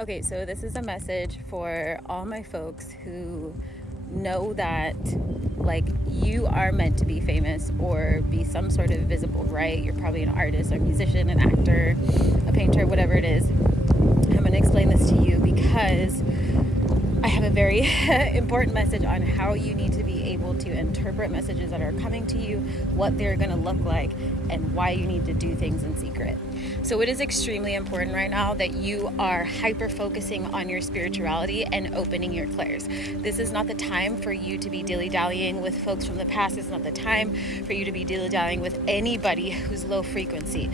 Okay, so this is a message for all my folks who know that, like, you are meant to be famous or be some sort of visible, right? You're probably an artist, a musician, an actor, a painter, whatever it is. I'm going to explain this to you because I have a very important message on how you need to be able to interpret messages that are coming to you, what they're going to look like, and why you need to do things in secret. So it is extremely important right now that you are hyper focusing on your spirituality and opening your clairs. This is not the time for you to be dilly-dallying with folks from the past. It's not the time for you to be dilly-dallying with anybody who's low frequency.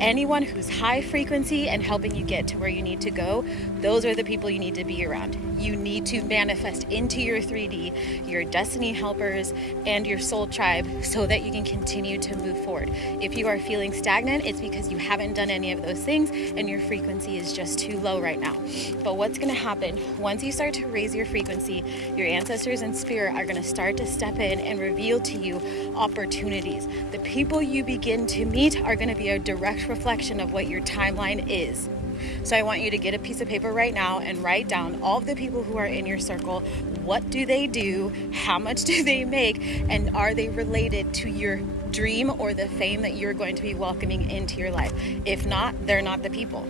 Anyone who's high frequency and helping you get to where you need to go, those are the people you need to be around. You need to manifest into your 3D, your destiny helpers, and your soul tribe so that you can continue to move forward. If you are feeling stagnant, it's because you haven't done any of those things and your frequency is just too low right now. But what's going to happen once you start to raise your frequency, your ancestors and spirit are going to start to step in and reveal to you opportunities. The people you begin to meet are going to be a direct reflection of what your timeline is. So I want you to get a piece of paper right now and write down all of the people who are in your circle. What do they do? How much do they make? And are they related to your dream or the fame that you're going to be welcoming into your life? If not, they're not the people.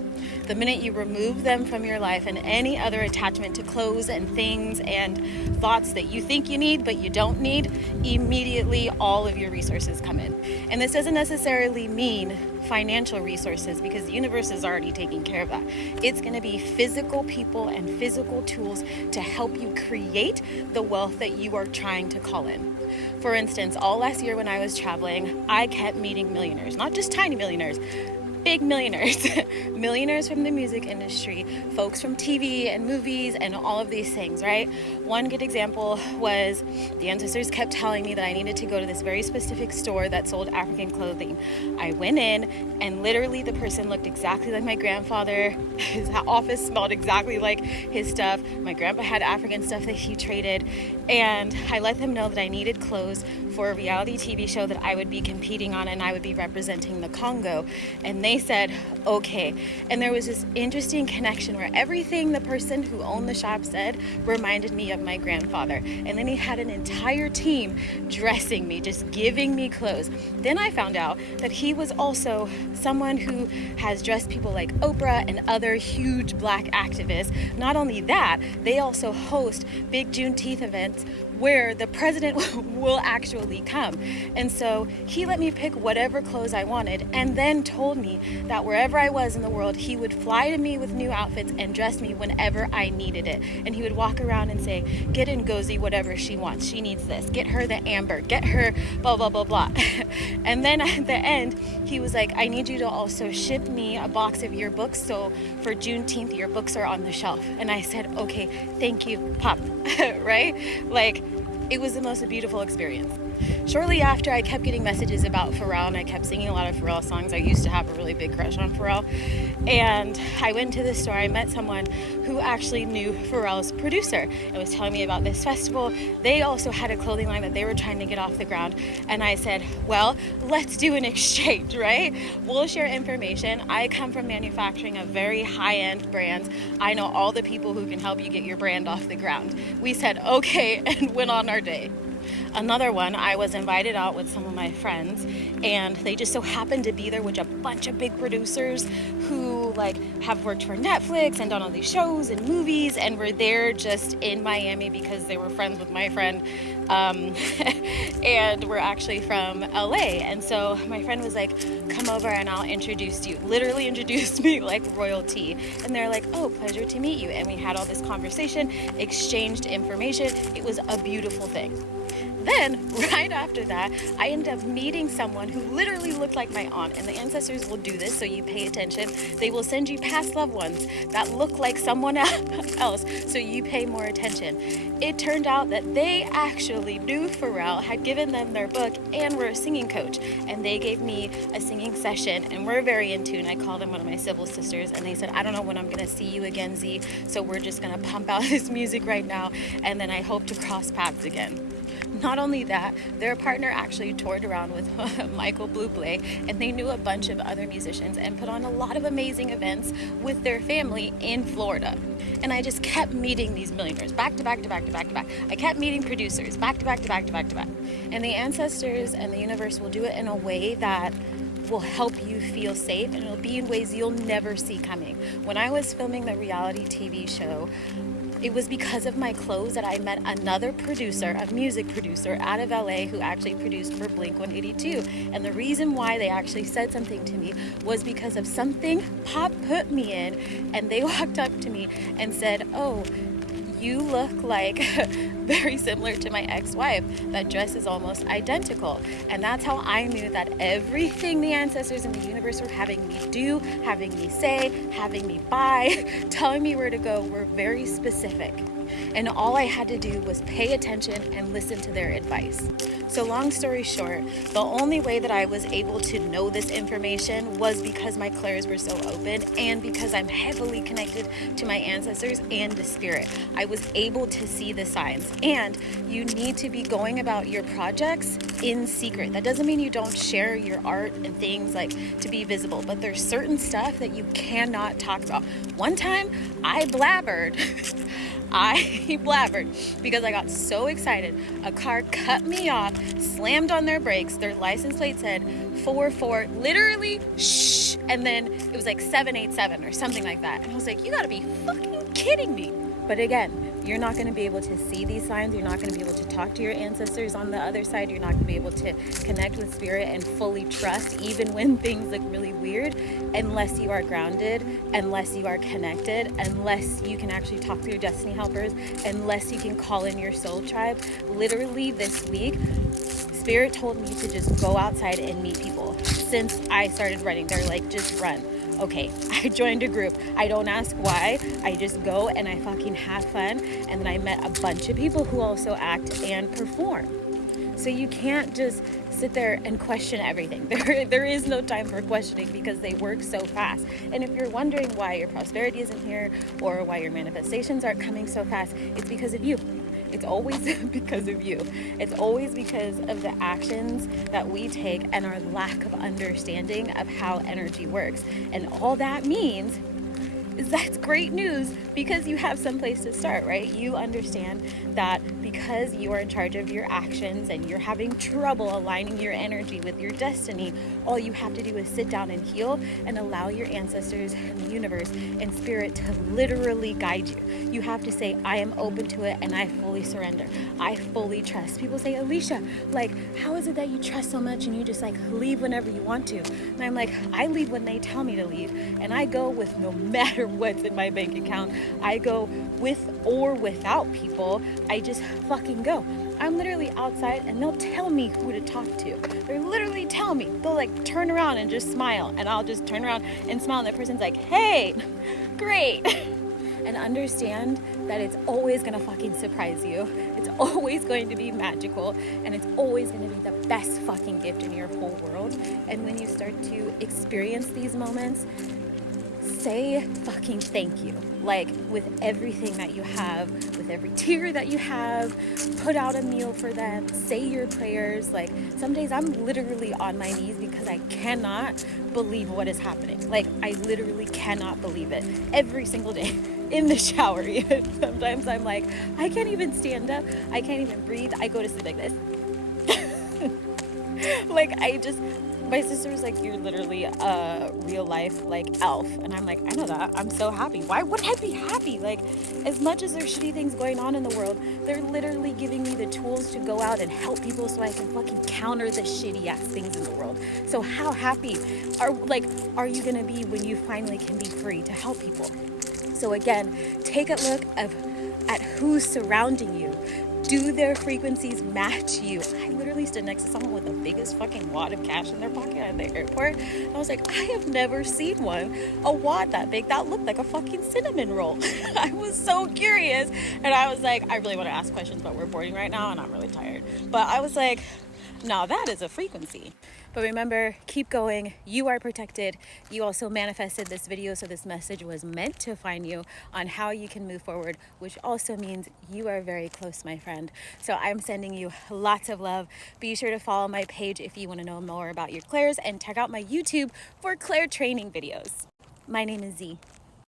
The minute you remove them from your life and any other attachment to clothes and things and thoughts that you think you need but you don't need, immediately all of your resources come in. And this doesn't necessarily mean financial resources because the universe is already taking care of that. It's going to be physical people and physical tools to help you create the wealth that you are trying to call in. For instance, all last year when I was traveling, I kept meeting millionaires, not just tiny millionaires, big millionaires, millionaires from the music industry, folks from TV and movies and all of these things, right? One good example was the ancestors kept telling me that I needed to go to this very specific store that sold African clothing. I went in and literally the person looked exactly like my grandfather. His office smelled exactly like his stuff. My grandpa had African stuff that he traded. And I let them know that I needed clothes for a reality TV show that I would be competing on and I would be representing the Congo. And they said, okay. And there was this interesting connection where everything the person who owned the shop said reminded me of my grandfather. And then he had an entire team dressing me, just giving me clothes. Then I found out that he was also someone who has dressed people like Oprah and other huge black activists. Not only that, they also host big Juneteenth events where the president will actually come. And so he let me pick whatever clothes I wanted and then told me that wherever I was in the world, he would fly to me with new outfits and dress me whenever I needed it. And he would walk around and say, get Ngozi whatever she wants. She needs this. Get her the amber. Get her blah, blah, blah, blah. And then at the end, he was like, I need you to also ship me a box of your books. So for Juneteenth, your books are on the shelf. And I said, okay, thank you, Pop. Right? Like, it was the most beautiful experience. Shortly after, I kept getting messages about Pharrell and I kept singing a lot of Pharrell songs. I used to have a really big crush on Pharrell. And I went to the store. I met someone who actually knew Pharrell's producer and was telling me about this festival. They also had a clothing line that they were trying to get off the ground. And I said, well, let's do an exchange, right? We'll share information. I come from manufacturing of very high-end brands. I know all the people who can help you get your brand off the ground. We said, okay, and went on our day. Another one, I was invited out with some of my friends and they just so happened to be there with a bunch of big producers who like have worked for Netflix and done all these shows and movies and were there just in Miami because they were friends with my friend and we're actually from LA. And so my friend was like, come over and I'll introduce you. Literally introduced me like royalty. And they're like, oh, pleasure to meet you. And we had all this conversation, exchanged information. It was a beautiful thing. Then, right after that, I ended up meeting someone who literally looked like my aunt. And the ancestors will do this, so you pay attention. They will send you past loved ones that look like someone else, so you pay more attention. It turned out that they actually knew Pharrell, had given them their book, and were a singing coach. And they gave me a singing session, and we're very in tune. I called them one of my civil sisters, and they said, I don't know when I'm going to see you again, Z, so we're just going to pump out this music right now, and then I hope to cross paths again. Not only that, their partner actually toured around with Michael Bublé, and they knew a bunch of other musicians and put on a lot of amazing events with their family in Florida. And I just kept meeting these millionaires back to back to back to back to back. I kept meeting producers back to back to back to back to back. And the ancestors and the universe will do it in a way that will help you feel safe, and it'll be in ways you'll never see coming. When I was filming the reality TV show, it was because of my clothes that I met another producer, a music producer out of LA who actually produced for Blink-182. And the reason why they actually said something to me was because of something Pop put me in, and they walked up to me and said, "Oh, you look like very similar to my ex-wife. That dress is almost identical." And that's how I knew that everything the ancestors in the universe were having me do, having me say, having me buy, telling me where to go were very specific. And all I had to do was pay attention and listen to their advice. So long story short, the only way that I was able to know this information was because my clairs were so open, and because I'm heavily connected to my ancestors and the spirit. I was able to see the signs. And you need to be going about your projects in secret. That doesn't mean you don't share your art and things like to be visible, but there's certain stuff that you cannot talk about. One time I blabbered because I got so excited. A car cut me off, slammed on their brakes. Their license plate said 44, literally, shh, and then it was like 787 or something like that. And I was like, you gotta be fucking kidding me. But again, you're not going to be able to see these signs. You're not going to be able to talk to your ancestors on the other side. You're not going to be able to connect with spirit and fully trust, even when things look really weird, unless you are grounded, unless you are connected, unless you can actually talk to your destiny helpers, unless you can call in your soul tribe. Literally this week, spirit told me to just go outside and meet people. Since I started running, they're like, just run. Okay, I joined a group. I don't ask why. I just go and I fucking have fun. And then I met a bunch of people who also act and perform. So you can't just sit there and question everything. There is no time for questioning because they work so fast. And if you're wondering why your prosperity isn't here or why your manifestations aren't coming so fast, it's because of you. It's always because of you. It's always because of the actions that we take and our lack of understanding of how energy works. And all that means is that's great news because you have some place to start, right? You understand that because you are in charge of your actions and you're having trouble aligning your energy with your destiny, all you have to do is sit down and heal and allow your ancestors and the universe and spirit to literally guide you. You have to say, I am open to it and I fully surrender. I fully trust. People say, Alicia, like, how is it that you trust so much and you just like leave whenever you want to? And I'm like, I leave when they tell me to leave, and I go with no matter what's in my bank account. I go with or without people. I just fucking go. I'm literally outside and they'll tell me who to talk to. They literally tell me. They'll like turn around and just smile, and I'll just turn around and smile, and that person's like, hey, great. And understand that it's always gonna fucking surprise you. It's always going to be magical, and it's always gonna be the best fucking gift in your whole world. And when you start to experience these moments, say fucking thank you. Like, with everything that you have, with every tear that you have, put out a meal for them, say your prayers. Like, some days I'm literally on my knees because I cannot believe what is happening. Like, I literally cannot believe it every single day in the shower. Sometimes I'm like, I can't even stand up. I can't even breathe. I go to sleep like this. Like, my sister was like, you're literally a real life like elf. And I'm like, I know that. I'm so happy. Why wouldn't I be happy? Like, as much as there's shitty things going on in the world, they're literally giving me the tools to go out and help people so I can fucking counter the shitty ass things in the world. So how happy are you gonna be when you finally can be free to help people? So again, take a look at who's surrounding you. Do their frequencies match you? I literally stood next to someone with the biggest fucking wad of cash in their pocket at the airport. I was like, I have never seen a wad that big that looked like a fucking cinnamon roll. I was so curious. And I was like, I really want to ask questions, but we're boarding right now and I'm really tired. But I was like, Now that is a frequency. But remember, keep going. You are protected. You also manifested this video, so this message was meant to find you on how you can move forward, which also means you are very close, my friend. So I'm sending you lots of love. Be sure to follow my page if you want to know more about your clairs, and check out my YouTube for clair training videos. My name is Z.